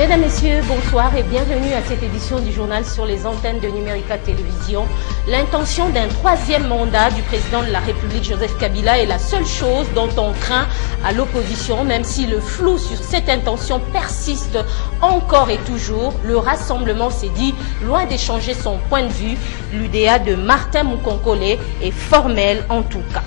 Mesdames, Messieurs, bonsoir et bienvenue à cette édition du journal sur les antennes de Numérica Télévision. L'intention d'un troisième mandat du président de la République, Joseph Kabila, est la seule chose dont on craint à l'opposition, même si le flou sur cette intention persiste encore et toujours. Le rassemblement s'est dit, loin d'échanger son point de vue, l'UDA de Martin Mukonkole est formel en tout cas.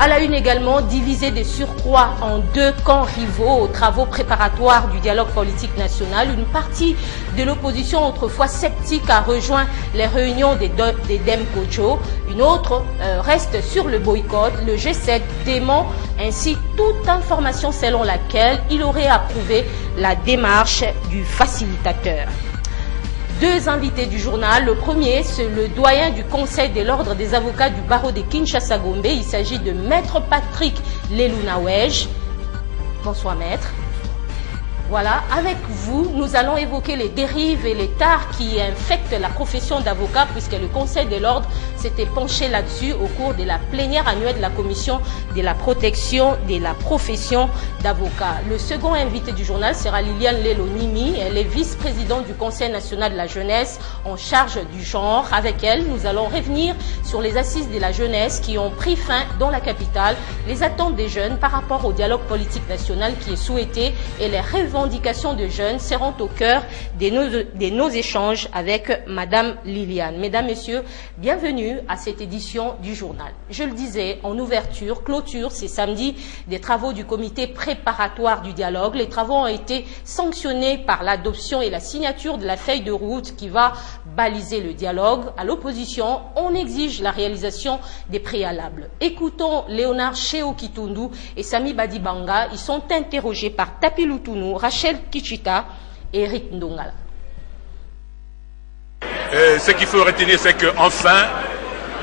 À la une également, divisé de surcroît en deux camps rivaux aux travaux préparatoires du dialogue politique national, une partie de l'opposition autrefois sceptique a rejoint les réunions des Demkojo. Une autre reste sur le boycott. Le G7 dément ainsi toute information selon laquelle il aurait approuvé la démarche du facilitateur. Deux invités du journal. Le premier, c'est le doyen du Conseil de l'Ordre des avocats du barreau de Kinshasa-Gombe. Il s'agit de Maître Patrick Lelounawej. Bonsoir Maître. Voilà, avec vous, nous allons évoquer les dérives et les tares qui infectent la profession d'avocat, puisque le Conseil de l'Ordre s'était penché là-dessus au cours de la plénière annuelle de la Commission de la protection de la profession d'avocat. Le second invité du journal sera Liliane Lelonimi. Elle est vice-présidente du Conseil national de la jeunesse en charge du genre. Avec elle, nous allons revenir sur les assises de la jeunesse qui ont pris fin dans la capitale, les attentes des jeunes par rapport au dialogue politique national qui est souhaité et les revendications de jeunes seront au cœur de nos échanges avec Madame Liliane. Mesdames, Messieurs, bienvenue à cette édition du journal. Je le disais en ouverture, clôture, c'est samedi, des travaux du comité préparatoire du dialogue. Les travaux ont été sanctionnés par l'adoption et la signature de la feuille de route qui va baliser le dialogue. À l'opposition, on exige la réalisation des préalables. Écoutons Léonard Cheo-Kitundu et Sami Badibanga. Ils sont interrogés par Tapi Lutunou, Rachel Kichita et Eric Ndongala. Ce qu'il faut retenir, c'est qu'enfin,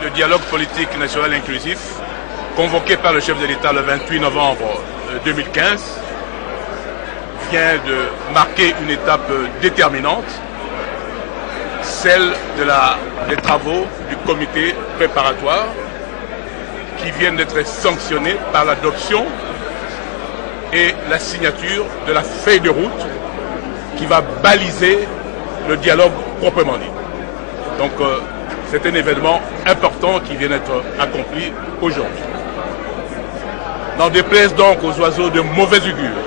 le dialogue politique national inclusif, convoqué par le chef de l'État le 28 novembre 2015, vient de marquer une étape déterminante, celle des travaux du comité préparatoire, qui viennent d'être sanctionnés par l'adoption et la signature de la feuille de route qui va baliser le dialogue proprement dit. Donc c'est un événement important qui vient d'être accompli aujourd'hui. N'en déplaise donc aux oiseaux de mauvais augure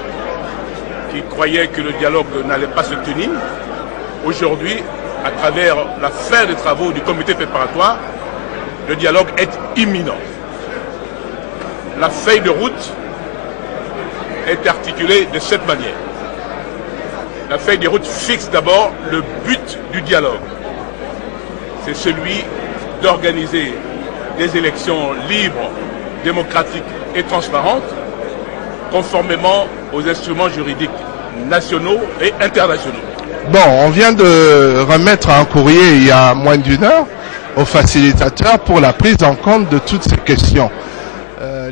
qui croyaient que le dialogue n'allait pas se tenir, aujourd'hui, à travers la fin des travaux du comité préparatoire, le dialogue est imminent. La feuille de route est articulée de cette manière. La feuille de route fixe d'abord le but du dialogue. C'est celui d'organiser des élections libres, démocratiques et transparentes, conformément aux instruments juridiques nationaux et internationaux. Bon, on vient de remettre un courrier il y a moins d'une heure au facilitateur pour la prise en compte de toutes ces questions.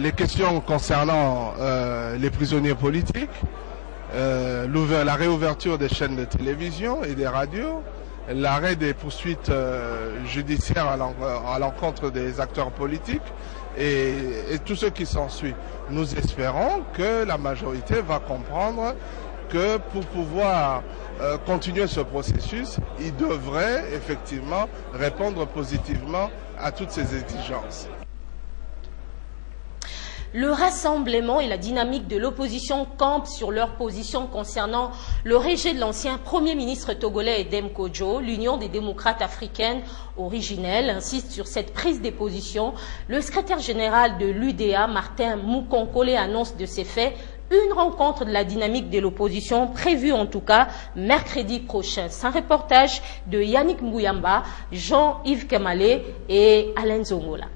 Les questions concernant les prisonniers politiques, la réouverture des chaînes de télévision et des radios, l'arrêt des poursuites judiciaires à l'encontre des acteurs politiques et tout ce qui s'ensuit. Nous espérons que la majorité va comprendre que pour pouvoir continuer ce processus, il devrait effectivement répondre positivement à toutes ces exigences. Le rassemblement et la dynamique de l'opposition campent sur leur position concernant le rejet de l'ancien Premier ministre togolais Edem Kojo. L'Union des démocrates africaines originelles insiste sur cette prise de position. Le secrétaire général de l'UDA, Martin Mukonkole, annonce de ces faits une rencontre de la dynamique de l'opposition prévue en tout cas mercredi prochain. C'est un reportage de Yannick Mbouyamba, Jean-Yves Kemalé et Alain Zongola.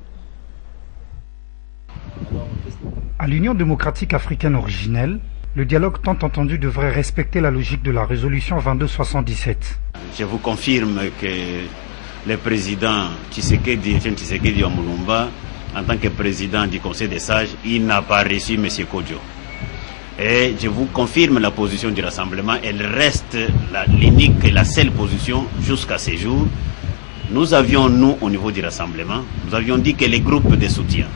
À l'Union démocratique africaine originelle, le dialogue tant entendu devrait respecter la logique de la résolution 2277. Je vous confirme que le président Tshisekedi Omulumba, en tant que président du Conseil des sages, il n'a pas reçu M. Kodjo. Et je vous confirme la position du rassemblement, elle reste l'unique et la seule position jusqu'à ce jour. Nous avions, nous, au niveau du rassemblement, nous avions dit que les groupes de soutien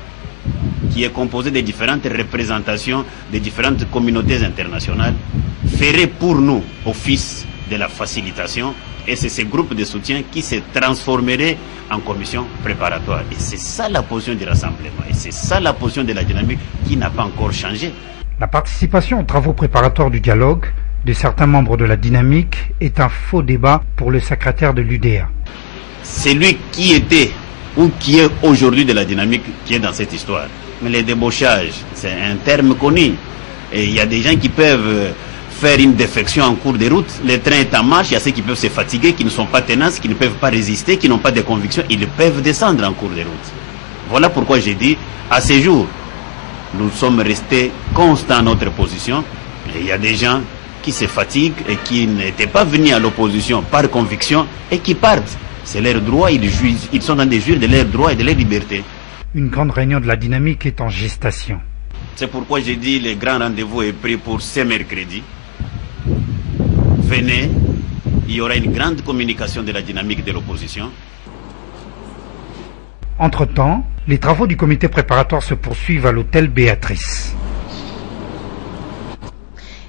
qui est composé des différentes représentations des différentes communautés internationales, ferait pour nous office de la facilitation, et c'est ces groupes de soutien qui se transformeraient en commission préparatoire. Et c'est ça la position du rassemblement, et c'est ça la position de la dynamique qui n'a pas encore changé. La participation aux travaux préparatoires du dialogue de certains membres de la dynamique est un faux débat pour le secrétaire de l'UDA. C'est lui qui était ou qui est aujourd'hui de la dynamique qui est dans cette histoire. Mais les débauchages, c'est un terme connu. Et il y a des gens qui peuvent faire une défection en cours de route. Le train est en marche, il y a ceux qui peuvent se fatiguer, qui ne sont pas tenaces, qui ne peuvent pas résister, qui n'ont pas de conviction. Ils peuvent descendre en cours de route. Voilà pourquoi j'ai dit, à ces jours, nous sommes restés constants à notre position. Et il y a des gens qui se fatiguent et qui n'étaient pas venus à l'opposition par conviction et qui partent. C'est leur droit, ils sont dans des jouir de leurs droits et de leur liberté. Une grande réunion de la dynamique est en gestation. C'est pourquoi j'ai dit le grand rendez-vous est pris pour ce mercredi. Venez, il y aura une grande communication de la dynamique de l'opposition. Entre-temps, les travaux du comité préparatoire se poursuivent à l'hôtel Béatrice.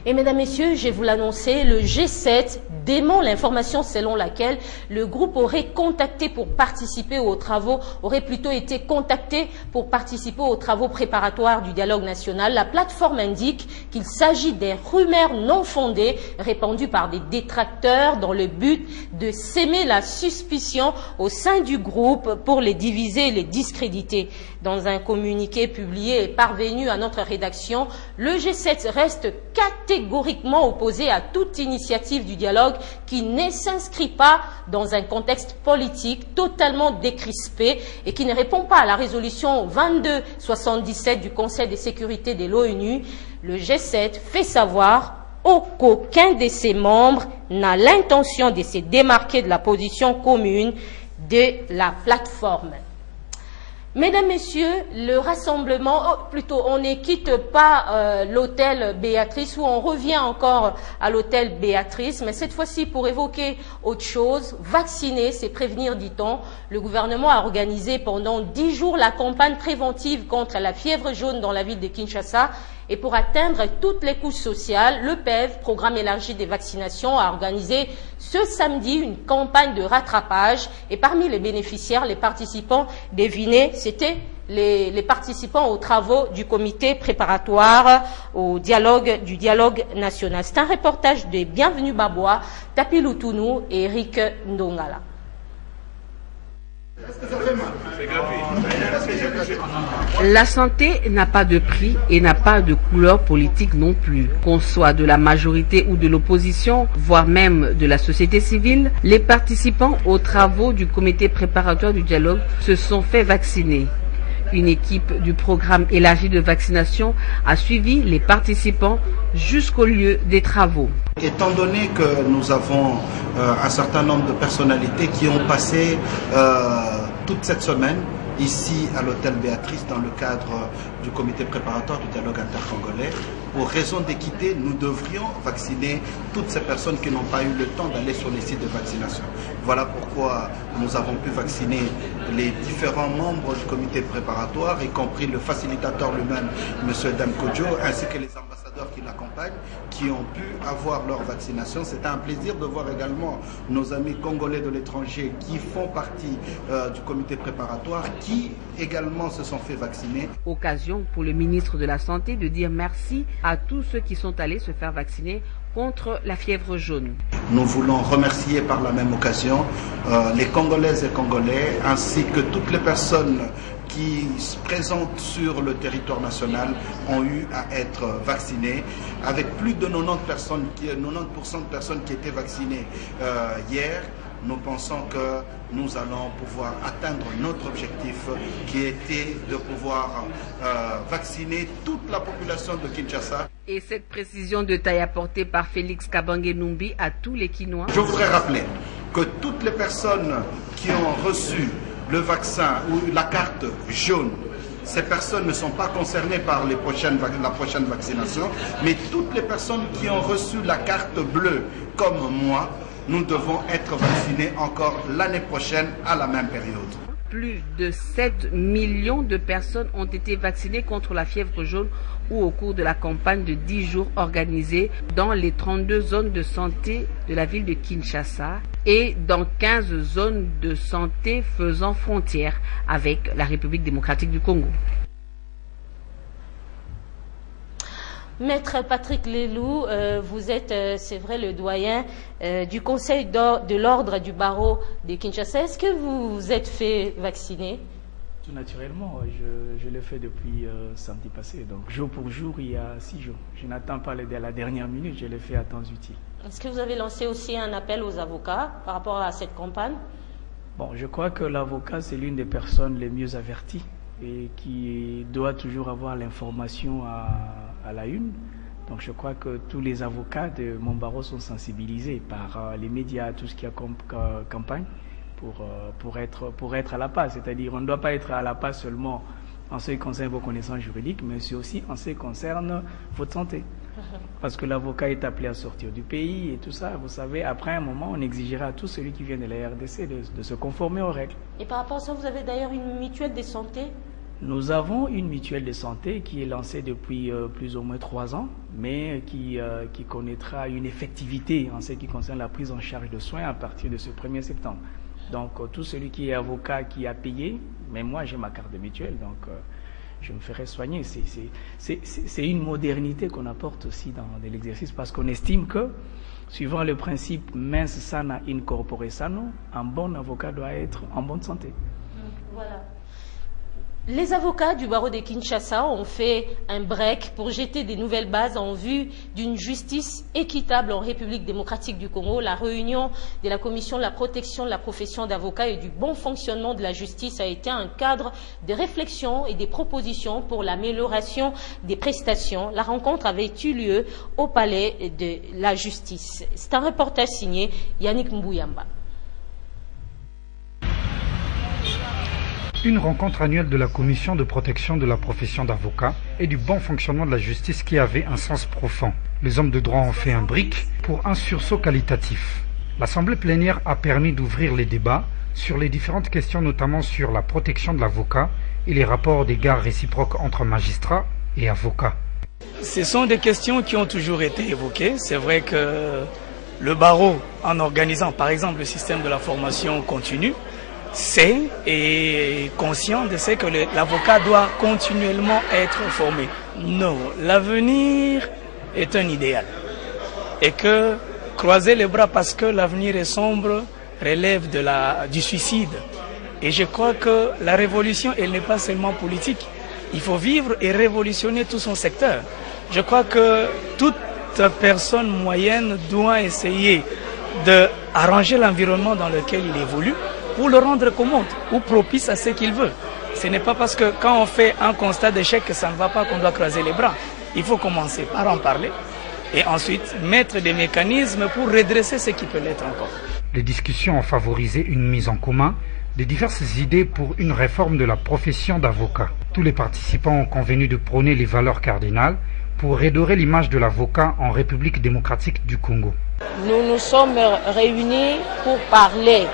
Et mesdames, messieurs, je vais vous l'annoncer, le G7 dément l'information selon laquelle le groupe aurait contacté pour participer aux travaux, aurait plutôt été contacté pour participer aux travaux préparatoires du dialogue national. La plateforme indique qu'il s'agit des rumeurs non fondées répandues par des détracteurs dans le but de s'aimer la suspicion au sein du groupe pour les diviser et les discréditer. Dans un communiqué publié et parvenu à notre rédaction, le G7 reste catégoriquement opposé à toute initiative du dialogue qui ne s'inscrit pas dans un contexte politique totalement décrispé et qui ne répond pas à la résolution 2277 du Conseil de sécurité de l'ONU. Le G7 fait savoir qu'aucun de ses membres n'a l'intention de se démarquer de la position commune de la plateforme. Mesdames, Messieurs, le rassemblement, plutôt on ne quitte pas l'hôtel Béatrice, où on revient encore à l'hôtel Béatrice, mais cette fois-ci pour évoquer autre chose. Vacciner, c'est prévenir, dit-on. Le gouvernement a organisé pendant 10 jours la campagne préventive contre la fièvre jaune dans la ville de Kinshasa. Et pour atteindre toutes les couches sociales, le PEV, Programme élargi des vaccinations, a organisé ce samedi une campagne de rattrapage. Et parmi les bénéficiaires, les participants, devinez, c'était les participants aux travaux du comité préparatoire du dialogue national. C'est un reportage de Bienvenue Babois, Tapi Loutounou et Eric Ndongala. La santé n'a pas de prix et n'a pas de couleur politique non plus. Qu'on soit de la majorité ou de l'opposition, voire même de la société civile, les participants aux travaux du comité préparatoire du dialogue se sont fait vacciner. Une équipe du programme élargi de vaccination a suivi les participants jusqu'au lieu des travaux. Étant donné que nous avons un certain nombre de personnalités qui ont passé toute cette semaine ici à l'hôtel Béatrice dans le cadre du comité préparatoire du dialogue intercongolais, pour raison d'équité, nous devrions vacciner toutes ces personnes qui n'ont pas eu le temps d'aller sur les sites de vaccination. Voilà pourquoi nous avons pu vacciner les différents membres du comité préparatoire, y compris le facilitateur lui-même, M. Dam Kodjo, ainsi que les ambassadeurs qui l'accompagnent, qui ont pu avoir leur vaccination. C'était un plaisir de voir également nos amis congolais de l'étranger qui font partie du comité préparatoire, qui également se sont fait vacciner. Occasion pour le ministre de la Santé de dire merci à tous ceux qui sont allés se faire vacciner contre la fièvre jaune. Nous voulons remercier par la même occasion les Congolaises et Congolais ainsi que toutes les personnes qui se présentent sur le territoire national ont eu à être vaccinées, avec plus de 90% de personnes qui étaient vaccinées hier. Nous pensons que nous allons pouvoir atteindre notre objectif qui était de pouvoir vacciner toute la population de Kinshasa. Et cette précision de taille apportée par Félix Kabange-Numbi à tous les Kinois. Je voudrais rappeler que toutes les personnes qui ont reçu le vaccin ou la carte jaune, ces personnes ne sont pas concernées par la prochaine vaccination, mais toutes les personnes qui ont reçu la carte bleue, comme moi, nous devons être vaccinés encore l'année prochaine à la même période. plus de 7 millions de personnes ont été vaccinées contre la fièvre jaune ou au cours de la campagne de 10 jours organisée dans les 32 zones de santé de la ville de Kinshasa et dans 15 zones de santé faisant frontière avec la République démocratique du Congo. Maître Patrick Lelou, vous êtes, c'est vrai, le doyen du Conseil de l'ordre du barreau de Kinshasa. Est-ce que vous vous êtes fait vacciner? Tout naturellement, je l'ai fait depuis samedi passé. Donc jour pour jour, il y a 6 jours. Je n'attends pas la dernière minute, je l'ai fait à temps utile. Est-ce que vous avez lancé aussi un appel aux avocats par rapport à cette campagne? Bon, je crois que l'avocat, c'est l'une des personnes les mieux averties et qui doit toujours avoir l'information à la une. Donc je crois que tous les avocats de mon barreau sont sensibilisés par les médias, tout ce qui a campagne pour être à la passe. C'est-à-dire on ne doit pas être à la passe seulement en ce qui concerne vos connaissances juridiques, mais aussi en ce qui concerne votre santé. Parce que l'avocat est appelé à sortir du pays et tout ça. Vous savez, après un moment, on exigera à tout celui qui vient de la RDC de se conformer aux règles. Et par rapport à ça, vous avez d'ailleurs une mutuelle de santé? Nous avons une mutuelle de santé qui est lancée depuis plus ou moins 3 ans, mais qui connaîtra une effectivité en ce qui concerne la prise en charge de soins à partir de ce 1er septembre. Donc tout celui qui est avocat qui a payé, mais moi j'ai ma carte de mutuelle, donc je me ferai soigner. C'est une modernité qu'on apporte aussi dans l'exercice, parce qu'on estime que, suivant le principe mens sana in corpore sano, un bon avocat doit être en bonne santé. Voilà. Les avocats du barreau de Kinshasa ont fait un break pour jeter des nouvelles bases en vue d'une justice équitable en République démocratique du Congo. La réunion de la commission de la protection de la profession d'avocat et du bon fonctionnement de la justice a été un cadre de réflexion et des propositions pour l'amélioration des prestations. La rencontre avait eu lieu au palais de la justice. C'est un reportage signé Yannick Mbouyamba. Une rencontre annuelle de la commission de protection de la profession d'avocat et du bon fonctionnement de la justice qui avait un sens profond. Les hommes de droit ont fait un brick pour un sursaut qualitatif. L'assemblée plénière a permis d'ouvrir les débats sur les différentes questions, notamment sur la protection de l'avocat et les rapports d'égards réciproques entre magistrats et avocats. Ce sont des questions qui ont toujours été évoquées. C'est vrai que le barreau, en organisant par exemple le système de la formation continue, c'est et conscient de ce que l'avocat doit continuellement être formé. Non, l'avenir est un idéal. Et que croiser les bras parce que l'avenir est sombre relève du suicide. Et je crois que la révolution, elle n'est pas seulement politique. Il faut vivre et révolutionner tout son secteur. Je crois que toute personne moyenne doit essayer d'arranger l'environnement dans lequel il évolue pour le rendre commode ou propice à ce qu'il veut. Ce n'est pas parce que quand on fait un constat d'échec que ça ne va pas qu'on doit croiser les bras. Il faut commencer par en parler et ensuite mettre des mécanismes pour redresser ce qui peut l'être encore. Les discussions ont favorisé une mise en commun de diverses idées pour une réforme de la profession d'avocat. Tous les participants ont convenu de prôner les valeurs cardinales pour redorer l'image de l'avocat en République démocratique du Congo. Nous nous sommes réunis pour parler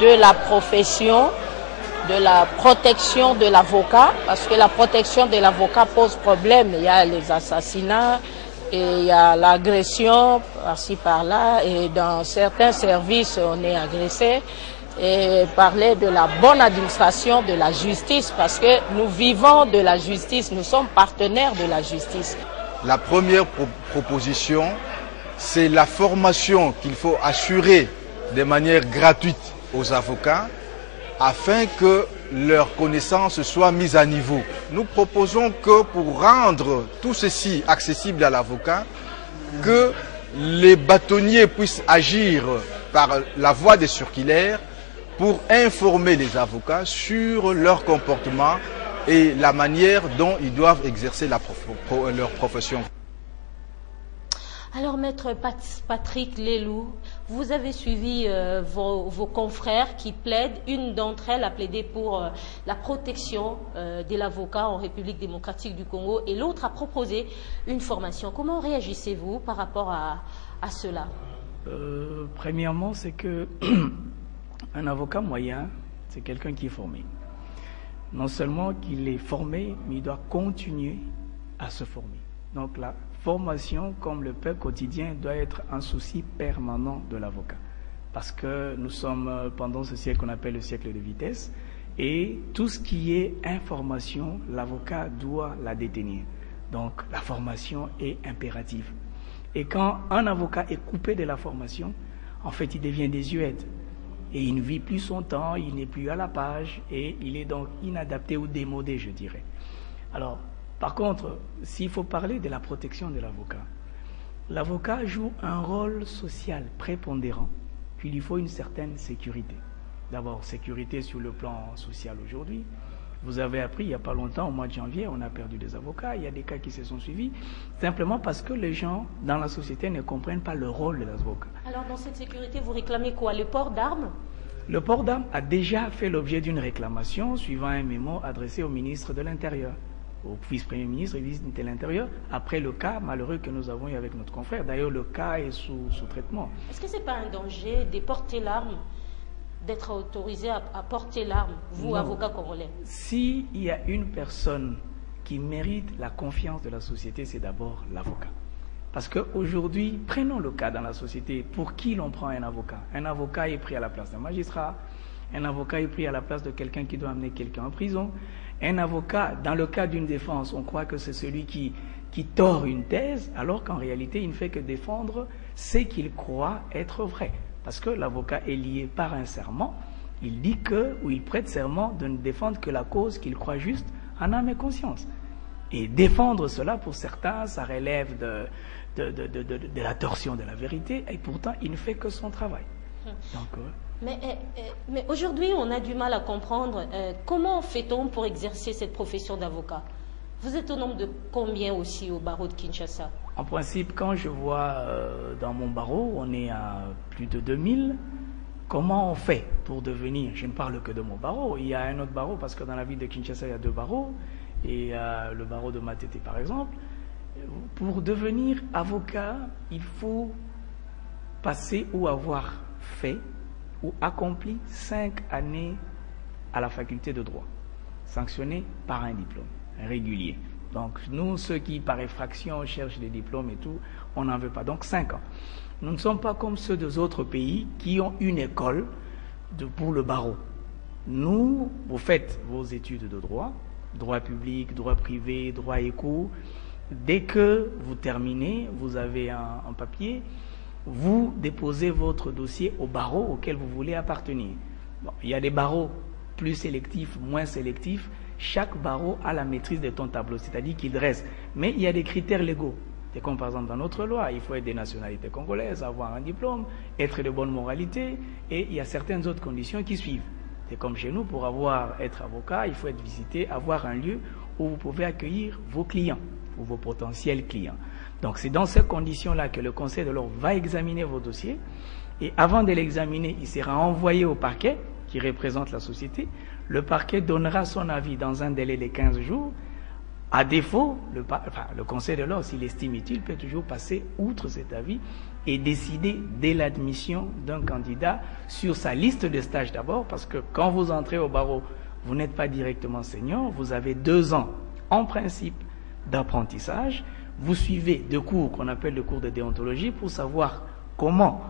de la profession, de la protection de l'avocat, parce que la protection de l'avocat pose problème. Il y a les assassinats, et il y a l'agression par-ci par-là, et dans certains services on est agressé. Et parler de la bonne administration de la justice, parce que nous vivons de la justice, nous sommes partenaires de la justice. La première proposition, c'est la formation qu'il faut assurer de manière gratuite aux avocats afin que leurs connaissances soient mises à niveau. Nous proposons que pour rendre tout ceci accessible à l'avocat, que les bâtonniers puissent agir par la voie des circulaires pour informer les avocats sur leur comportement et la manière dont ils doivent exercer leur profession. Alors, maître Patrick Lelou, vous avez suivi vos confrères qui plaident. Une d'entre elles a plaidé pour la protection de l'avocat en République démocratique du Congo et l'autre a proposé une formation. Comment réagissez-vous par rapport à cela? Premièrement, c'est que un avocat moyen, c'est quelqu'un qui est formé. non seulement qu'il est formé, mais il doit continuer à se former. Donc la formation, comme le pain quotidien, doit être un souci permanent de l'avocat. Parce que nous sommes pendant ce siècle qu'on appelle le siècle de vitesse, et tout ce qui est information, l'avocat doit la détenir. Donc la formation est impérative. Et quand un avocat est coupé de la formation, en fait il devient désuète. Et il ne vit plus son temps, il n'est plus à la page, et il est donc inadapté ou démodé, je dirais. Alors, par contre, s'il faut parler de la protection de l'avocat joue un rôle social prépondérant, qu'il lui faut une certaine sécurité. D'abord, sécurité sur le plan social aujourd'hui. Vous avez appris il n'y a pas longtemps, au mois de janvier, on a perdu des avocats, il y a des cas qui se sont suivis, simplement parce que les gens dans la société ne comprennent pas le rôle de l'avocat. Alors dans cette sécurité, vous réclamez quoi? Le port d'armes? Le port d'armes a déjà fait l'objet d'une réclamation suivant un mémo adressé au ministre de l'Intérieur, au vice-premier ministre et ministre de l'Intérieur, après le cas malheureux que nous avons eu avec notre confrère. D'ailleurs, le cas est sous traitement. Est-ce que ce n'est pas un danger de porter l'arme, d'être autorisé à porter l'arme, vous, avocat congolais? S'il y a une personne qui mérite la confiance de la société, c'est d'abord l'avocat. Parce qu'aujourd'hui, prenons le cas dans la société, pour qui l'on prend un avocat? Un avocat est pris à la place d'un magistrat, un avocat est pris à la place de quelqu'un qui doit amener quelqu'un en prison. Un avocat, dans le cas d'une défense, on croit que c'est celui qui tord une thèse, alors qu'en réalité, il ne fait que défendre ce qu'il croit être vrai. Parce que l'avocat est lié par un serment, il dit que, ou il prête serment de ne défendre que la cause qu'il croit juste en âme et conscience. Et défendre cela, pour certains, ça relève de la torsion de la vérité, et pourtant, il ne fait que son travail. Donc, mais aujourd'hui, on a du mal à comprendre comment fait-on pour exercer cette profession d'avocat? Vous êtes au nombre de combien aussi au barreau de Kinshasa? En principe, quand je vois dans mon barreau, on est à plus de 2000. Comment on fait pour devenir? Je ne parle que de mon barreau. Il y a un autre barreau, parce que dans la ville de Kinshasa, il y a 2 barreaux. Et le barreau de Matete, par exemple. Pour devenir avocat, il faut passer ou avoir fait ou accompli 5 années à la faculté de droit, sanctionné par un diplôme régulier. Donc nous, ceux qui par effraction cherchent des diplômes et tout, on n'en veut pas. Donc 5 ans. Nous ne sommes pas comme ceux des autres pays qui ont une école pour le barreau. Nous, vous faites vos études de droit, droit public, droit privé, droit éco. Dès que vous terminez, vous avez un papier, vous déposez votre dossier au barreau auquel vous voulez appartenir. Bon, il y a des barreaux plus sélectifs, moins sélectifs. Chaque barreau a la maîtrise de ton tableau, c'est-à-dire qu'il dresse. Mais il y a des critères légaux. C'est comme par exemple dans notre loi, il faut être des nationalités congolaises, avoir un diplôme, être de bonne moralité, et il y a certaines autres conditions qui suivent. C'est comme chez nous, pour être avocat, il faut être visité, avoir un lieu où vous pouvez accueillir vos clients ou vos potentiels clients. Donc c'est dans ces conditions-là que le Conseil de l'ordre va examiner vos dossiers, et avant de l'examiner, il sera envoyé au parquet qui représente la société. Le parquet donnera son avis dans un délai de 15 jours. À défaut, le Conseil de l'ordre, s'il estime utile, peut toujours passer outre cet avis et décider dès l'admission d'un candidat sur sa liste de stages d'abord, parce que quand vous entrez au barreau, vous n'êtes pas directement senior, vous avez 2 ans en principe d'apprentissage, vous suivez 2 cours qu'on appelle le cours de déontologie pour savoir comment,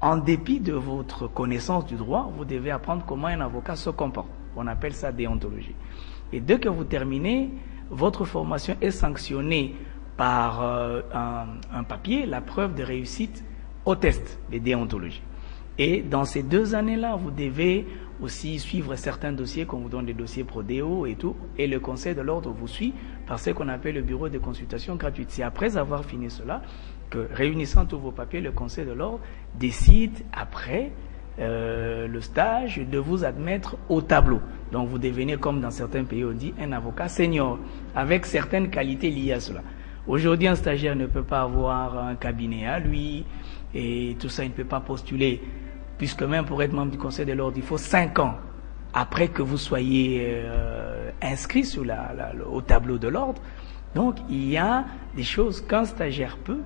en dépit de votre connaissance du droit, vous devez apprendre comment un avocat se comporte. On appelle ça déontologie. Et dès que vous terminez, votre formation est sanctionnée par un papier, la preuve de réussite au test de déontologie. Et dans ces 2 années-là, vous devez aussi suivre certains dossiers, qu'on vous donne des dossiers Prodéo et tout, et le Conseil de l'ordre vous suit par ce qu'on appelle le bureau de consultation gratuite. C'est après avoir fini cela que, réunissant tous vos papiers, le Conseil de l'ordre décide, après le stage, de vous admettre au tableau. Donc vous devenez, comme dans certains pays on dit, un avocat senior, avec certaines qualités liées à cela. Aujourd'hui, un stagiaire ne peut pas avoir un cabinet à lui, et tout ça, il ne peut pas postuler, puisque même pour être membre du Conseil de l'ordre, il faut 5 ans après que vous soyez inscrit sur au tableau de l'ordre. Donc il y a des choses qu'un stagiaire peut,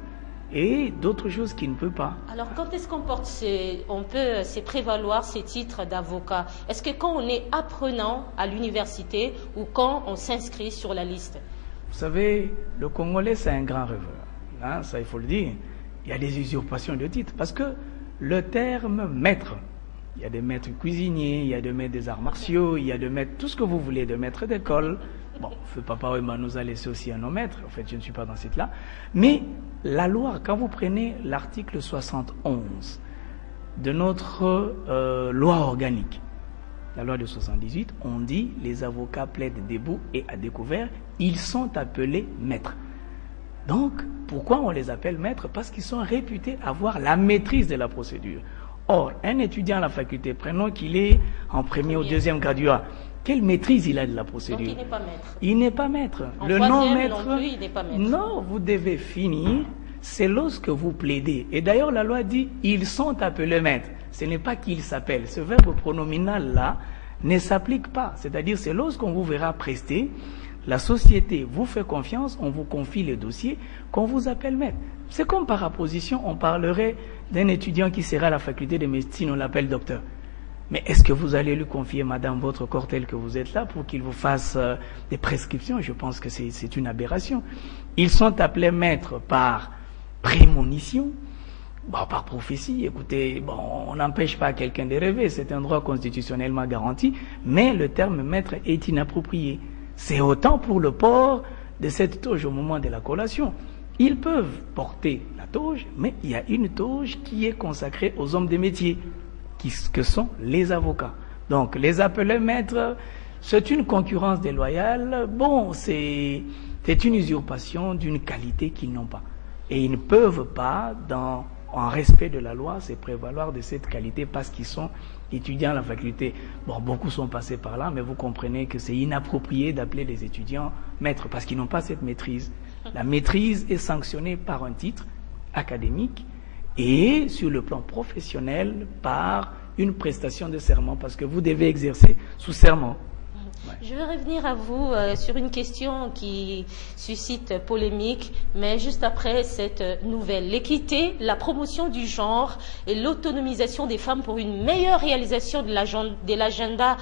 et d'autres choses qu'il ne peut pas. Alors, quand est-ce qu'on peut se prévaloir ces titres d'avocat? Est-ce que quand on est apprenant à l'université ou quand on s'inscrit sur la liste? Vous savez, le Congolais, c'est un grand rêveur. Hein, ça, il faut le dire. Il y a des usurpations de titres parce que le terme maître, il y a des maîtres cuisiniers, il y a des maîtres des arts martiaux, il y a des maîtres, tout ce que vous voulez, des maîtres d'école. Bon, feu papa Wemba nous a laissé aussi un nos maîtres. En fait, je ne suis pas dans cette là. Mais la loi, quand vous prenez l'article 71 de notre loi organique, la loi de 78, on dit les avocats plaident debout et à découvert, ils sont appelés maîtres. Donc, pourquoi on les appelle maîtres? Parce qu'ils sont réputés avoir la maîtrise de la procédure. Or, un étudiant à la faculté, prenons qu'il est en premier ou deuxième graduat, quelle maîtrise il a de la procédure? Donc, il n'est pas maître. Il n'est pas maître. Le non-maître, non plus, il n'est pas maître. Non, vous devez finir, c'est lorsque vous plaidez. Et d'ailleurs, la loi dit, ils sont appelés maîtres. Ce n'est pas qu'ils s'appellent. Ce verbe pronominal-là ne s'applique pas. C'est-à-dire, c'est lorsqu'on vous verra prester, la société vous fait confiance, on vous confie le dossier, qu'on vous appelle maître. C'est comme par apposition, on parlerait d'un étudiant qui sera à la faculté de médecine, on l'appelle docteur. Mais est-ce que vous allez lui confier, madame, votre corps tel que vous êtes là pour qu'il vous fasse des prescriptions? Je pense que c'est une aberration. Ils sont appelés maîtres par prémonition, bon, par prophétie. Écoutez, bon, on n'empêche pas quelqu'un de rêver, c'est un droit constitutionnellement garanti, mais le terme maître est inapproprié. C'est autant pour le port de cette toge au moment de la collation. Ils peuvent porter la toge, mais il y a une toge qui est consacrée aux hommes de métier, que sont les avocats. Donc, les appeler maîtres, c'est une concurrence déloyale. Bon, c'est une usurpation d'une qualité qu'ils n'ont pas. Et ils ne peuvent pas, en respect de la loi, se prévaloir de cette qualité parce qu'ils sont étudiants à la faculté. Bon, beaucoup sont passés par là, mais vous comprenez que c'est inapproprié d'appeler les étudiants maîtres parce qu'ils n'ont pas cette maîtrise. La maîtrise est sanctionnée par un titre académique et sur le plan professionnel par une prestation de serment parce que vous devez exercer sous serment. Je vais revenir à vous sur une question qui suscite polémique, mais juste après cette nouvelle. L'équité, la promotion du genre et l'autonomisation des femmes pour une meilleure réalisation de l'agenda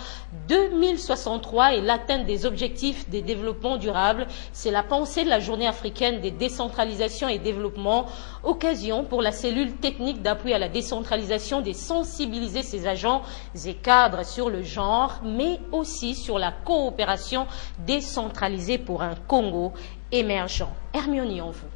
2063 et l'atteinte des objectifs de développement durable, c'est la pensée de la journée africaine des décentralisations et développement, occasion pour la cellule technique d'appui à la décentralisation de sensibiliser ses agents et cadres sur le genre, mais aussi sur la coopération décentralisée pour un Congo émergent. Hermione, en vous.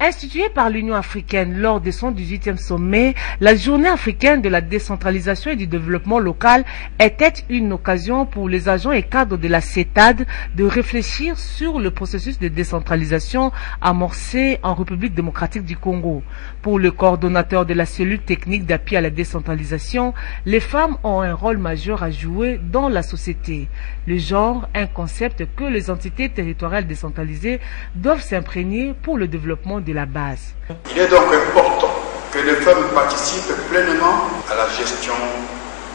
Instituée par l'Union africaine lors de son 18e sommet, la Journée africaine de la décentralisation et du développement local était une occasion pour les agents et cadres de la CETAD de réfléchir sur le processus de décentralisation amorcé en République démocratique du Congo. Pour le coordonnateur de la cellule technique d'appui à la décentralisation, les femmes ont un rôle majeur à jouer dans la société. Le genre, un concept que les entités territoriales décentralisées doivent s'imprégner pour le développement de la base. Il est donc important que les femmes participent pleinement à la gestion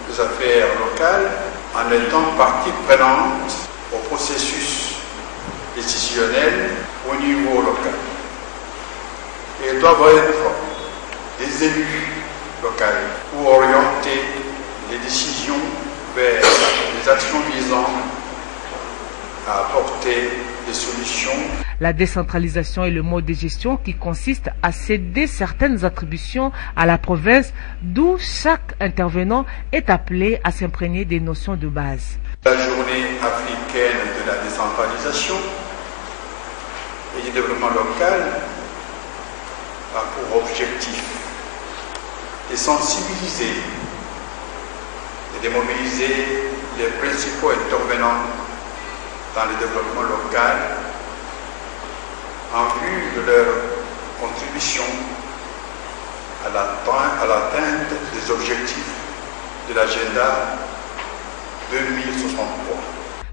des affaires locales en étant partie prenante au processus décisionnel au niveau local. Et elles doivent être des élus locaux pour orienter les décisions vers les actions visant à apporter des solutions. La décentralisation est le mode de gestion qui consiste à céder certaines attributions à la province, d'où chaque intervenant est appelé à s'imprégner des notions de base. La journée africaine de la décentralisation et du développement local a pour objectif de sensibiliser et de mobiliser les principaux intervenants dans le développement local en vue de leur contribution à l'atteinte des objectifs de l'agenda 2063.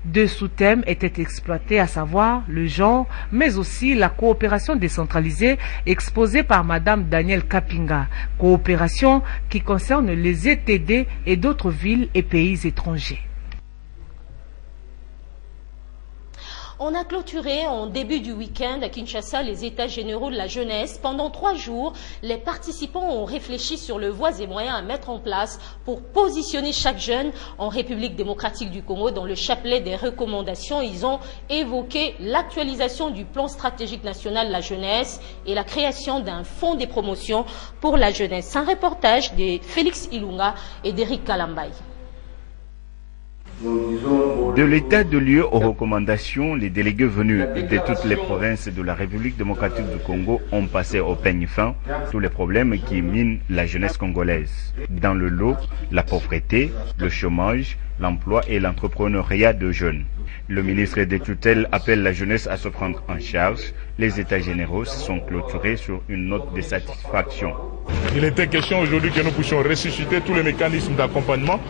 Deux sous-thèmes étaient exploités, à savoir le genre, mais aussi la coopération décentralisée exposée par Madame Danielle Kapinga. Coopération qui concerne les ETD et d'autres villes et pays étrangers. On a clôturé en début du week-end à Kinshasa les États généraux de la jeunesse. Pendant 3 jours, les participants ont réfléchi sur le voies et moyens à mettre en place pour positionner chaque jeune en République démocratique du Congo dans le chapelet des recommandations. Ils ont évoqué l'actualisation du plan stratégique national de la jeunesse et la création d'un fonds de promotion pour la jeunesse. Un reportage de Félix Ilunga et d'Éric Kalambay. De l'état de lieu aux recommandations, les délégués venus de toutes les provinces de la République démocratique du Congo ont passé au peigne fin tous les problèmes qui minent la jeunesse congolaise. Dans le lot, la pauvreté, le chômage, l'emploi et l'entrepreneuriat de jeunes. Le ministre des tutelles appelle la jeunesse à se prendre en charge. Les États généraux se sont clôturés sur une note de satisfaction. Il était question aujourd'hui que nous puissions ressusciter tous les mécanismes d'accompagnement,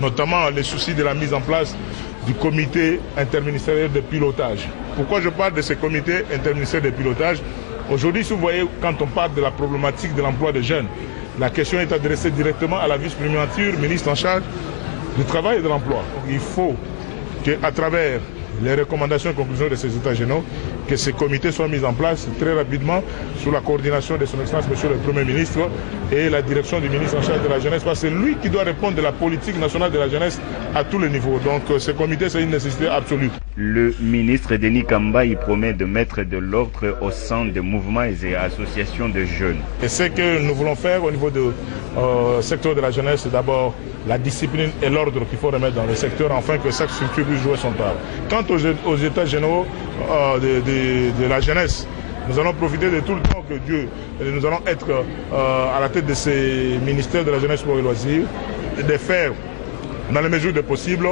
notamment les soucis de la mise en place du comité interministériel de pilotage. Pourquoi je parle de ce comité interministériel de pilotage? Aujourd'hui, si vous voyez, quand on parle de la problématique de l'emploi des jeunes, la question est adressée directement à la vice-primature, ministre en charge du travail et de l'emploi. Il faut qu'à travers les recommandations et conclusions de ces États généraux, que ces comités soient mis en place très rapidement sous la coordination de son Excellence Monsieur le Premier ministre et la direction du ministre en charge de la jeunesse, parce que c'est lui qui doit répondre de la politique nationale de la jeunesse à tous les niveaux. Donc ce comité, c'est une nécessité absolue. Le ministre Denis Kamba y promet de mettre de l'ordre au sein des mouvements et associations de jeunes. Et ce que nous voulons faire au niveau du secteur de la jeunesse, c'est d'abord la discipline et l'ordre qu'il faut remettre dans le secteur, afin que chaque structure puisse jouer son rôle. Quant aux États généraux de la jeunesse, nous allons profiter de tout le temps que Dieu, et nous allons être à la tête de ces ministères de la jeunesse pour les loisirs, et de faire, dans les mesures de possible,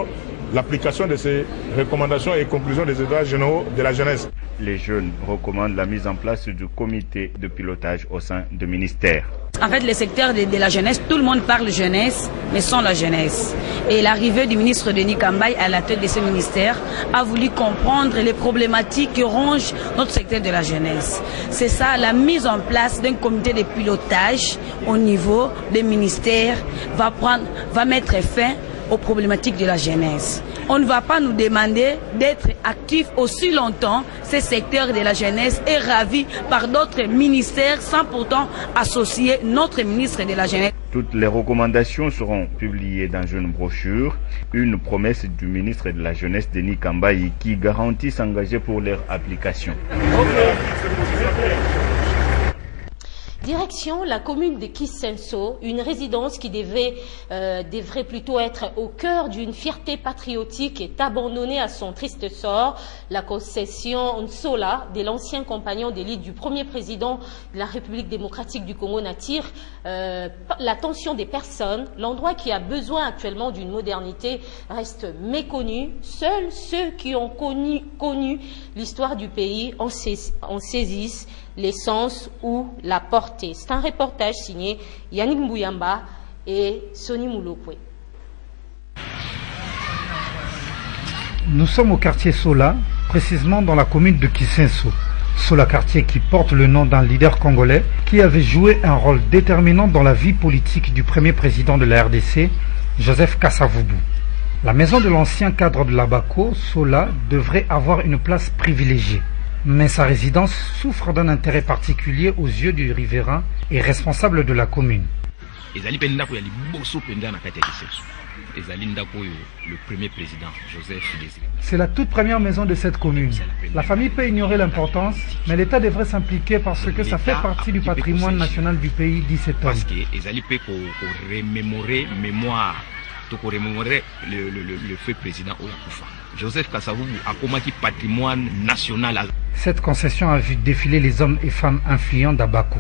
l'application de ces recommandations et conclusions des États généraux de la jeunesse. Les jeunes recommandent la mise en place du comité de pilotage au sein du ministère. En fait, le secteur de la jeunesse, tout le monde parle jeunesse, mais sans la jeunesse. Et l'arrivée du ministre Denis Kambay à la tête de ce ministère a voulu comprendre les problématiques qui rongent notre secteur de la jeunesse. C'est ça, la mise en place d'un comité de pilotage au niveau des ministères va mettre fin aux problématiques de la jeunesse. On ne va pas nous demander d'être actifs aussi longtemps. Ce secteur de la jeunesse est ravi par d'autres ministères sans pourtant associer notre ministre de la jeunesse. Toutes les recommandations seront publiées dans une brochure, une promesse du ministre de la Jeunesse Denis Kambay qui garantit s'engager pour leur application. Direction la commune de Kisenso, une résidence qui devrait plutôt être au cœur d'une fierté patriotique est abandonnée à son triste sort. La concession Nsola de l'ancien compagnon d'élite du premier président de la République démocratique du Congo n'attire l'attention des personnes. L'endroit qui a besoin actuellement d'une modernité reste méconnu. Seuls ceux qui ont connu l'histoire du pays en saisissent l'essence ou la portée. C'est un reportage signé Yannick Mbouyamba et Sonny Moulopwe. Nous sommes au quartier Sola, précisément dans la commune de Kisenso. Sola, quartier qui porte le nom d'un leader congolais qui avait joué un rôle déterminant dans la vie politique du premier président de la RDC, Joseph Kasavubu. La maison de l'ancien cadre de l'Abaco, Sola, devrait avoir une place privilégiée. Mais sa résidence souffre d'un intérêt particulier aux yeux du riverain et responsable de la commune. C'est la toute première maison de cette commune. La famille peut ignorer l'importance, mais l'État devrait s'impliquer parce que ça fait partie du patrimoine national du pays, dit cet homme. Le feu président Oyakufa. Joseph Kasavubu a combattu patrimoine national. Cette concession a vu défiler les hommes et femmes influents d'Abaco.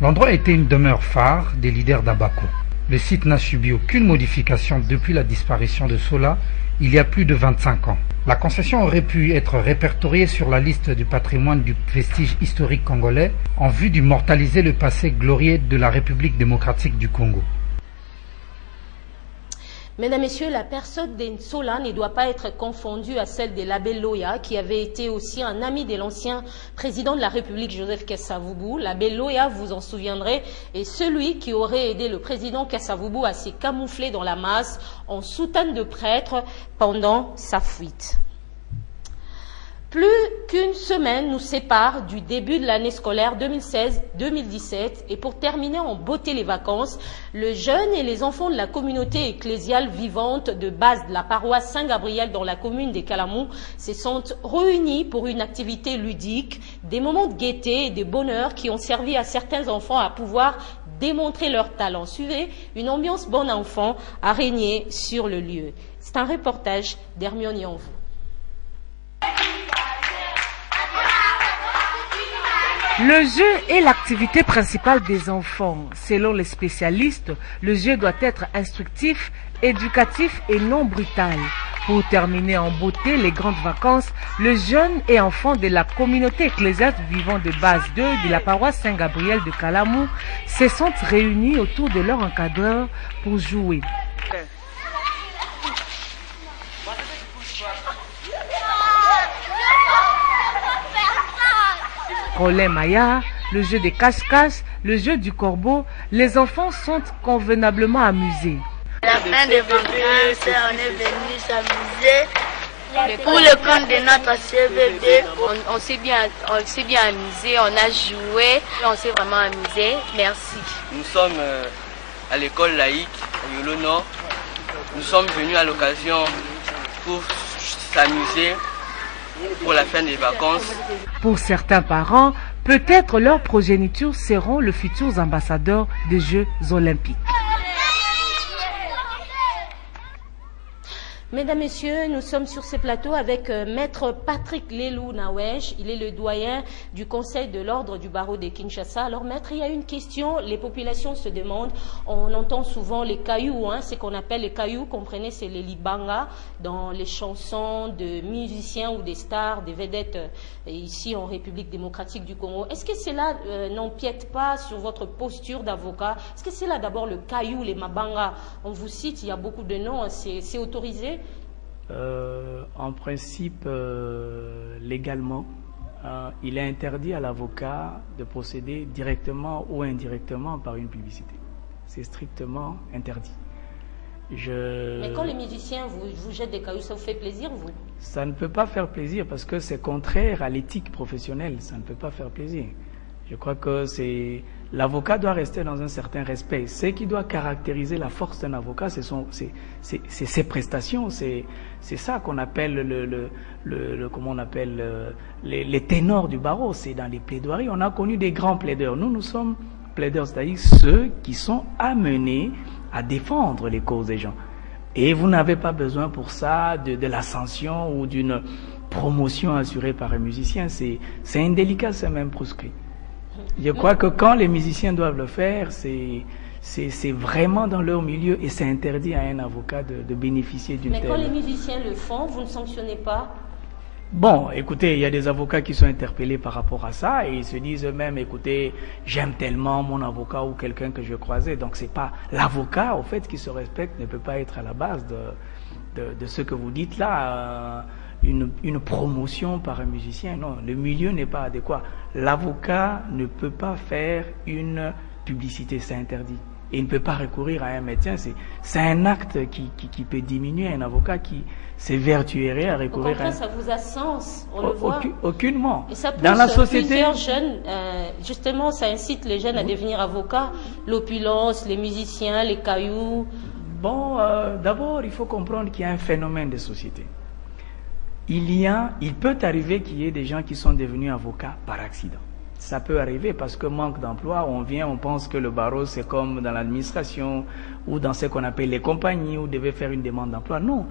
L'endroit était une demeure phare des leaders d'Abaco. Le site n'a subi aucune modification depuis la disparition de Sola il y a plus de 25 ans. La concession aurait pu être répertoriée sur la liste du patrimoine du vestige historique congolais en vue d'immortaliser le passé glorieux de la République démocratique du Congo. Mesdames, Messieurs, la personne d'Nsola ne doit pas être confondue à celle de l'abbé Loya, qui avait été aussi un ami de l'ancien président de la République, Joseph Kasavubu. L'abbé Loya, vous en souviendrez, est celui qui aurait aidé le président Kasavubu à se camoufler dans la masse en soutane de prêtre pendant sa fuite. Plus qu'une semaine nous sépare du début de l'année scolaire 2016-2017 et pour terminer en beauté les vacances, le jeune et les enfants de la communauté ecclésiale vivante de base de la paroisse Saint-Gabriel dans la commune des Kalamou se sont réunis pour une activité ludique, des moments de gaieté et de bonheur qui ont servi à certains enfants à pouvoir démontrer leur talent. Suivez, une ambiance bon enfant a régné sur le lieu. C'est un reportage d'Hermione Yanvou. Le jeu est l'activité principale des enfants. Selon les spécialistes, le jeu doit être instructif, éducatif et non brutal. Pour terminer en beauté les grandes vacances, le jeune et enfant de la communauté ecclésiale vivant de base 2 de la paroisse Saint-Gabriel de Kalamou se sont réunis autour de leur encadreur pour jouer. Colin Maillard, le jeu des cache-cache, le jeu du corbeau, les enfants sont convenablement amusés. À la fin des vacances, on est venu s'amuser. Pour le compte de notre CVB, on s'est bien amusé, on a joué, on s'est vraiment amusé. Merci. Nous sommes à l'école laïque au Yolo Nord. Nous sommes venus à l'occasion pour s'amuser pour la fin des vacances. Pour certains parents, peut-être leurs progénitures seront les futurs ambassadeurs des Jeux olympiques. Mesdames, Messieurs, nous sommes sur ce plateau avec Maître Patrick Lelou Nawesh. Il est le doyen du Conseil de l'Ordre du barreau de Kinshasa. Alors, Maître, il y a une question. Les populations se demandent, on entend souvent les cailloux, ce qu'on appelle les cailloux, comprenez, c'est les libanga dans les chansons de musiciens ou des stars, des vedettes ici en République démocratique du Congo. Est-ce que cela n'empiète pas sur votre posture d'avocat? Est-ce que c'est là d'abord le caillou, les mabanga? On vous cite, il y a beaucoup de noms, c'est autorisé? En principe, légalement, il est interdit à l'avocat de procéder directement ou indirectement par une publicité. C'est strictement interdit. Mais quand les musiciens vous jettent des cailloux, ça vous fait plaisir, vous? Ça ne peut pas faire plaisir parce que c'est contraire à l'éthique professionnelle. Ça ne peut pas faire plaisir. Je crois que l'avocat doit rester dans un certain respect. Ce qui doit caractériser la force d'un avocat, c'est ses prestations. C'est ça qu'on appelle comment on appelle les ténors du barreau. C'est dans les plaidoiries. On a connu des grands plaideurs. Nous sommes plaideurs, c'est-à-dire ceux qui sont amenés à défendre les causes des gens. Et vous n'avez pas besoin pour ça de l'ascension ou d'une promotion assurée par un musicien. C'est indélicat, c'est même proscrit. Je crois que quand les musiciens doivent le faire, c'est vraiment dans leur milieu et c'est interdit à un avocat de bénéficier d'une telle... Mais quand les musiciens le font, vous ne sanctionnez pas? Bon, écoutez, il y a des avocats qui sont interpellés par rapport à ça et ils se disent eux-mêmes, écoutez, j'aime tellement mon avocat ou quelqu'un que je croisais. Donc c'est pas l'avocat, au fait, qui se respecte, ne peut pas être à la base de ce que vous dites là, une promotion par un musicien. Non, le milieu n'est pas adéquat. L'avocat ne peut pas faire une publicité, c'est interdit. Et il ne peut pas recourir à un médecin. C'est un acte qui peut diminuer un avocat qui s'évertuerait à recourir à un... Ça vous a sens, on le voit. Aucunement. Et ça pousse dans la société, plusieurs jeunes, justement, ça incite les jeunes à devenir avocats. L'opulence, les musiciens, les cailloux. Bon, d'abord, il faut comprendre qu'il y a un phénomène de société. Il peut arriver qu'il y ait des gens qui sont devenus avocats par accident. Ça peut arriver parce que manque d'emploi, on pense que le barreau c'est comme dans l'administration ou dans ce qu'on appelle les compagnies où on devait faire une demande d'emploi. Non,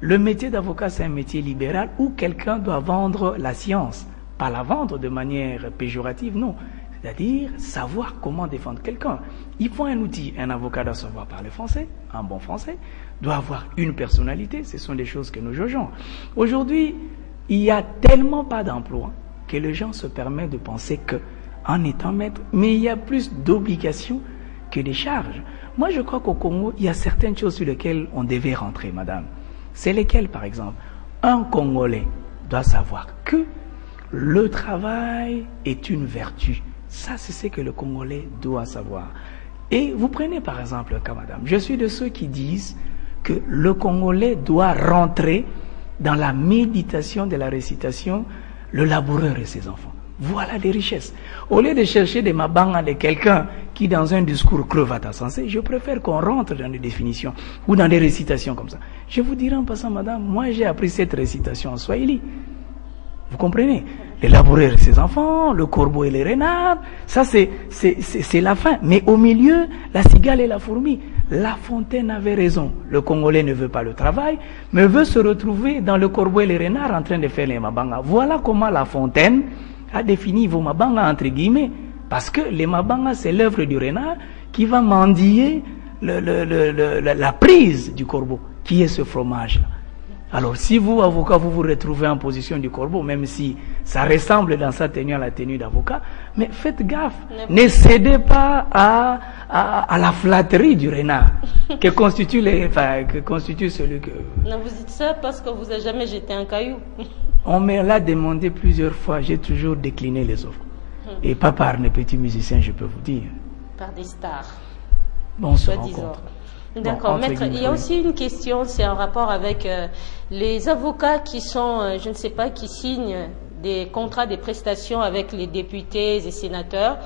le métier d'avocat c'est un métier libéral où quelqu'un doit vendre la science, pas la vendre de manière péjorative, non. C'est-à-dire savoir comment défendre quelqu'un. Il faut un outil, un avocat doit savoir parler français, un bon français, doit avoir une personnalité, ce sont des choses que nous jugeons. Aujourd'hui, il n'y a tellement pas d'emploi que les gens se permettent de penser qu'en étant maître, mais il y a plus d'obligations que des charges. Moi, je crois qu'au Congo, il y a certaines choses sur lesquelles on devait rentrer, madame. C'est lesquelles, par exemple? Un Congolais doit savoir que le travail est une vertu. Ça, c'est ce que le Congolais doit savoir. Et vous prenez par exemple un cas, madame. Je suis de ceux qui disent que le Congolais doit rentrer dans la méditation de la récitation, le laboureur et ses enfants. Voilà des richesses. Au lieu de chercher des mabanga de quelqu'un qui, dans un discours creux, va t'ascenser, je préfère qu'on rentre dans des définitions ou dans des récitations comme ça. Je vous dirai en passant, madame, moi j'ai appris cette récitation en Swahili. Vous comprenez? Les laboureurs et ses enfants, le corbeau et les renards, ça c'est la fin. Mais au milieu, la cigale et la fourmi. La Fontaine avait raison. Le Congolais ne veut pas le travail, mais veut se retrouver dans le corbeau et les renards en train de faire les mabanga. Voilà comment La Fontaine a défini vos mabanga entre guillemets. Parce que les mabanga, c'est l'œuvre du renard qui va mendier la prise du corbeau, qui est ce fromage-là. Alors, si vous, avocat, vous vous retrouvez en position du corbeau, même si ça ressemble dans sa tenue à la tenue d'avocat, mais faites gaffe. Ne cédez pas à la flatterie du renard que constitue celui que... Non, vous dites ça parce que vous n'avez jamais jeté un caillou. On me l'a demandé plusieurs fois, j'ai toujours décliné les offres. Et pas par des petits musiciens, je peux vous dire. Par des stars. Bon, on se rencontre. D'accord, bon, maître, il y a aussi une question, c'est en rapport avec les avocats qui sont, je ne sais pas, qui signent des contrats, des prestations avec les députés et sénateurs.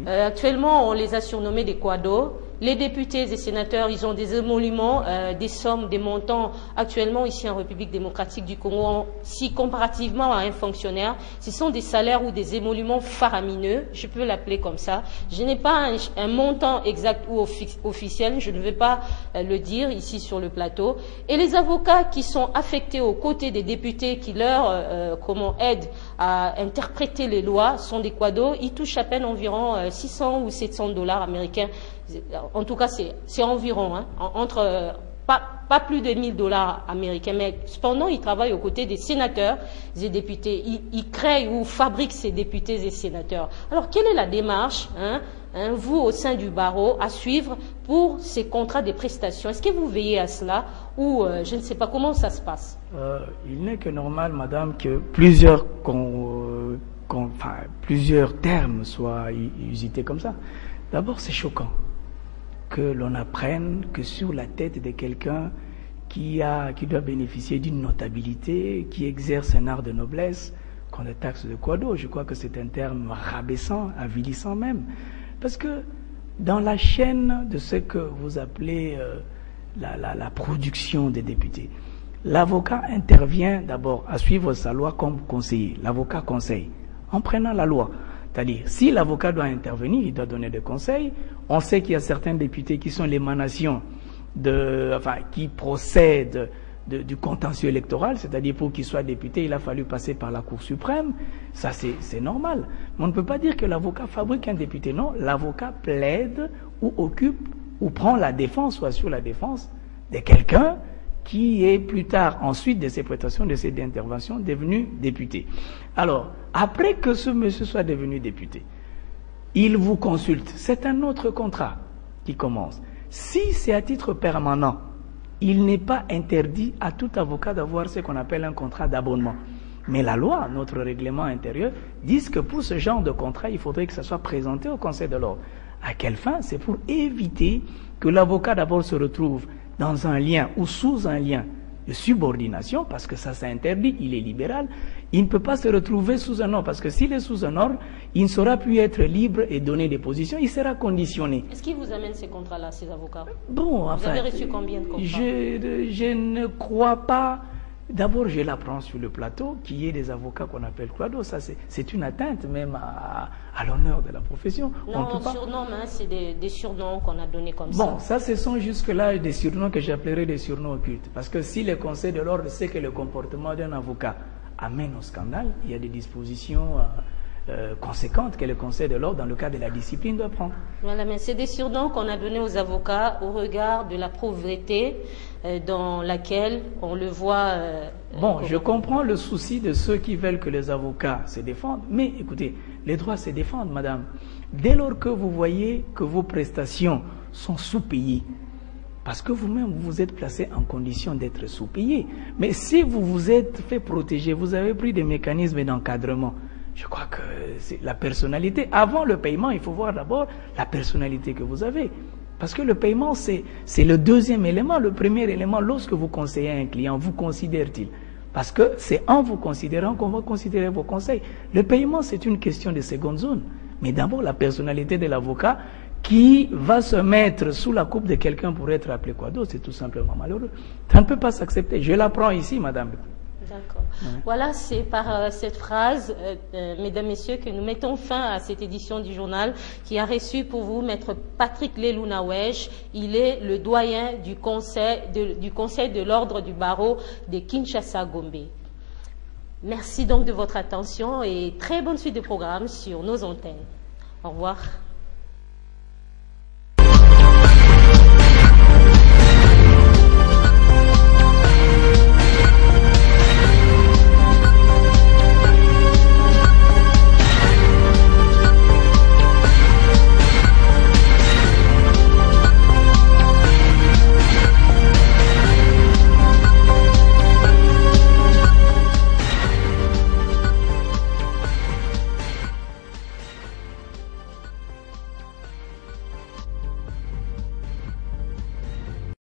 Oui. Actuellement, on les a surnommés des quados. Les députés et sénateurs, ils ont des émoluments, des sommes, des montants. Actuellement, ici en République démocratique du Congo, si comparativement à un fonctionnaire, ce sont des salaires ou des émoluments faramineux, je peux l'appeler comme ça. Je n'ai pas un montant exact ou officiel, je ne vais pas le dire ici sur le plateau. Et les avocats qui sont affectés aux côtés des députés qui leur aident à interpréter les lois sont des quados. Ils touchent à peine environ 600 ou 700 $ américains. En tout cas, c'est environ, hein, pas plus de 1000 $ américains, mais cependant, ils travaillent aux côtés des sénateurs et députés. Ils créent ou fabriquent ces députés et sénateurs. Alors, quelle est la démarche, vous, au sein du barreau, à suivre pour ces contrats de prestations? Est-ce que vous veillez à cela ou je ne sais pas comment ça se passe? Il n'est que normal, madame, que plusieurs termes soient usités comme ça. D'abord, c'est choquant que l'on apprenne que sur la tête de quelqu'un qui doit bénéficier d'une notabilité, qui exerce un art de noblesse, qu'on le taxe de quado. Je crois que c'est un terme rabaissant, avilissant même. Parce que dans la chaîne de ce que vous appelez la production des députés, l'avocat intervient d'abord à suivre sa loi comme conseiller. L'avocat conseille en prenant la loi. C'est-à-dire, si l'avocat doit intervenir, il doit donner des conseils. On sait qu'il y a certains députés qui sont l'émanation qui procèdent du contentieux électoral, c'est-à-dire pour qu'il soit député, il a fallu passer par la Cour suprême. Ça, c'est normal. Mais on ne peut pas dire que l'avocat fabrique un député. Non, l'avocat plaide ou occupe ou prend la défense ou assure la défense de quelqu'un qui est plus tard, ensuite de ses prestations, de ses interventions, devenu député. Alors, après que ce monsieur soit devenu député, il vous consulte. C'est un autre contrat qui commence. Si c'est à titre permanent, il n'est pas interdit à tout avocat d'avoir ce qu'on appelle un contrat d'abonnement. Mais la loi, notre règlement intérieur, dit que pour ce genre de contrat, il faudrait que ça soit présenté au Conseil de l'ordre. À quelle fin? C'est pour éviter que l'avocat d'abord se retrouve dans un lien ou sous un lien de subordination, parce que ça interdit, il est libéral. Il ne peut pas se retrouver sous un ordre, parce que s'il est sous un ordre, il ne saura plus être libre et donner des positions, il sera conditionné. Est-ce qu'ils vous amènent ces contrats-là, ces avocats? Bon, vous avez reçu combien de contrats? Je ne crois pas. D'abord, je l'apprends sur le plateau, qu'il y ait des avocats qu'on appelle quados. Ça, c'est une atteinte même à l'honneur de la profession. Non, on surnomme, hein, c'est des surnoms qu'on a donnés comme ça. Bon, ça, ce sont jusque-là des surnoms que j'appellerais des surnoms occultes. Parce que si le Conseil de l'ordre sait que le comportement d'un avocat amène au scandale, il y a des dispositions conséquentes que le Conseil de l'ordre, dans le cadre de la discipline, doit prendre. Voilà, mais c'est des surnoms qu'on a donnés aux avocats au regard de la pauvreté dans laquelle on le voit... Bon, je comprends le souci de ceux qui veulent que les avocats se défendent, mais écoutez, les droits se défendent, madame. Dès lors que vous voyez que vos prestations sont sous-payées, parce que vous-même, vous vous êtes placé en condition d'être sous-payé. Mais si vous vous êtes fait protéger, vous avez pris des mécanismes d'encadrement, je crois que c'est la personnalité. Avant le paiement, il faut voir d'abord la personnalité que vous avez. Parce que le paiement, c'est le deuxième élément. Le premier élément, lorsque vous conseillez un client, vous considère-t-il? Parce que c'est en vous considérant qu'on va considérer vos conseils. Le paiement, c'est une question de seconde zone. Mais d'abord, la personnalité de l'avocat qui va se mettre sous la coupe de quelqu'un pour être appelé quoi d'autre, c'est tout simplement malheureux. Ça ne peut pas s'accepter. Je l'apprends ici, madame. D'accord. Voilà, c'est par cette phrase, mesdames, messieurs, que nous mettons fin à cette édition du journal qui a reçu pour vous maître Patrick Lelou-Nawesh. Il est le doyen du conseil de l'ordre du barreau de Kinshasa-Gombe. Merci donc de votre attention et très bonne suite de programme sur nos antennes. Au revoir.